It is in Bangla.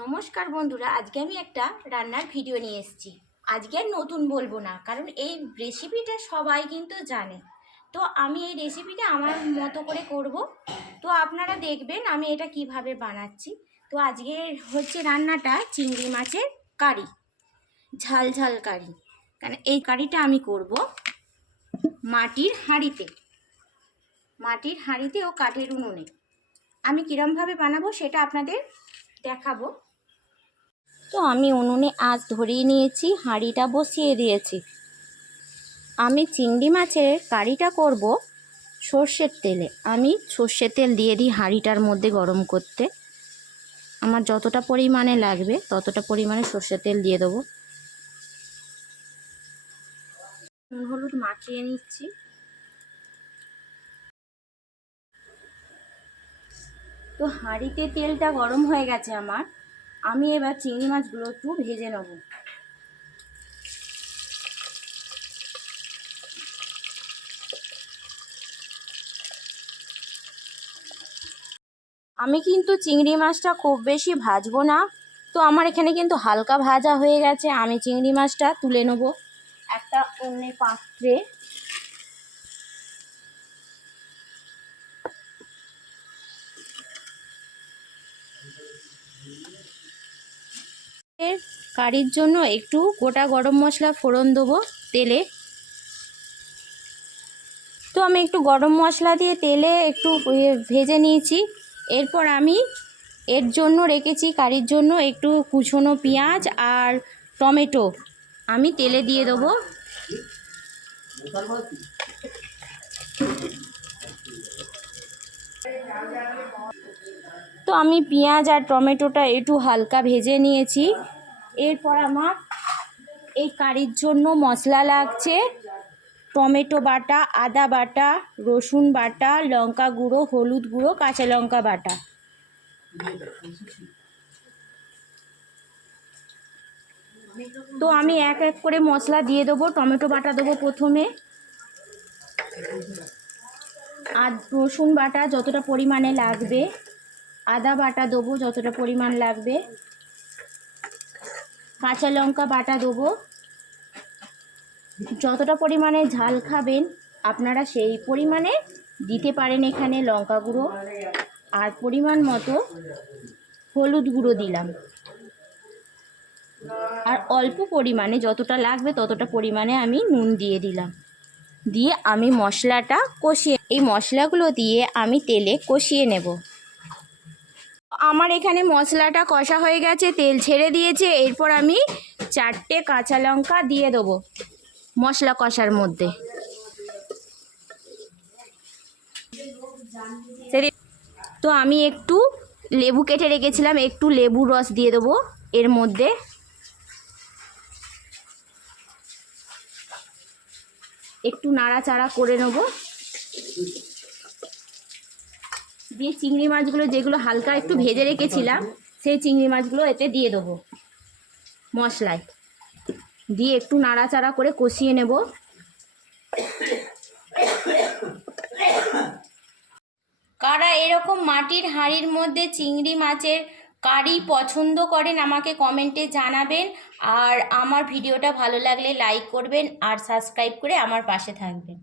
নমস্কার বন্ধুরা, আজকে আমি একটা রান্নার ভিডিও নিয়ে এসেছি। আজকে আর নতুন বলবো না, কারণ এই রেসিপিটা সবাই কিন্তু জানে। তো আমি এই রেসিপিটা আমার মতো করে করব। তো আপনারা দেখবেন আমি এটা কিভাবে বানাচ্ছি। তো আজকে হচ্ছে রান্নাটা চিংড়ি মাছের কারি, ঝাল ঝাল কারি। কারণ এই কারিটা আমি করব মাটির হাঁড়িতে ও কাঠের উনুনে। আমি কীরমভাবে বানাবো সেটা আপনাদের দেখাবো। তো আমি উনুনে আঁচ ধরিয়ে নিয়েছি, হাঁড়িটা বসিয়ে দিয়েছি। আমি চিংড়ি মাছের কারিটা করব সর্ষের তেলে। আমি সর্ষের তেল দিয়ে দিই হাঁড়িটার মধ্যে গরম করতে। আমার যতটা পরিমাণে লাগবে ততটা পরিমাণে সর্ষের তেল দিয়ে দেবো। নুন হলুদ মাখিয়ে নিচ্ছি। তো হাঁড়িতে তেলটা গরম হয়ে গেছে আমার। আমি এবার চিংড়ি মাছগুলো একটু ভেজে নেব। আমি কিন্তু চিংড়ি মাছটা খুব বেশি ভাজবো না। তো আমার এখানে কিন্তু হালকা ভাজা হয়ে গেছে। আমি চিংড়ি মাছটা তুলে নেব একটা অন্য পাত্রে। কারির জন্য একটু গোটা গরম মশলা ফোড়ন দেবো তেলে। তো আমি একটু গরম মশলা দিয়ে তেলে একটু ভেজে নিয়েছি। এরপর আমি এর জন্য রেখেছি কারির জন্য একটু কুচনো পেঁয়াজ আর টমেটো আমি তেলে দিয়ে দেবো। তো আমি পেঁয়াজ আর টমেটোটা একটু হালকা ভেজে নিয়েছি। এরপর আমার এই কারির জন্য মশলা লাগছে টমেটো বাটা, আদা বাটা, রসুন বাটা, লঙ্কা গুঁড়ো, হলুদ গুঁড়ো, কাঁচা লঙ্কা বাটা। তো আমি এক এক করে মশলা দিয়ে দেবো। টমেটো বাটা দেবো প্রথমে, আর রসুন বাটা যতটা পরিমাণে লাগবে, আদা বাটা দেবো যতটা পরিমাণ লাগবে, কাঁচা লঙ্কা বাটা দেবো। যতটা পরিমাণে ঝাল খাবেন আপনারা সেই পরিমাণে দিতে পারেন এখানে লঙ্কা গুঁড়ো। আর পরিমাণ মতো হলুদ গুঁড়ো দিলাম। আর অল্প পরিমাণে যতটা লাগবে ততটা পরিমাণে আমি নুন দিয়ে দিলাম। দিয়ে আমি মশলাটা কষিয়ে, এই মশলাগুলো দিয়ে আমি তেলে কষিয়ে নেব। আমার এখানে মশলাটা কষা হয়ে গেছে, তেল ছেড়ে দিয়েছে। এরপর আমি 4টে কাঁচা লঙ্কা দিয়ে দেবো মশলা কষার মধ্যে। তো আমি একটু লেবু কেটে রেখেছিলাম, একটু লেবুর রস দিয়ে দেবো এর মধ্যে। একটু নাড়াচাড়া করে নেব। দিয়ে চিংড়ি মাছগুলো যেগুলো হালকা একটু ভেজে রেখেছিলাম সেই চিংড়ি মাছগুলো এতে দিয়ে দেবো মশলায়। দিয়ে একটু নাড়াচাড়া করে কষিয়ে নেব। কারা এরকম মাটির হাঁড়ির মধ্যে চিংড়ি মাছের কারি পছন্দ করেন আমাকে কমেন্টে জানাবেন। আর আমার ভিডিওটা ভালো লাগলে লাইক করবেন আর সাবস্ক্রাইব করে আমার পাশে থাকবেন।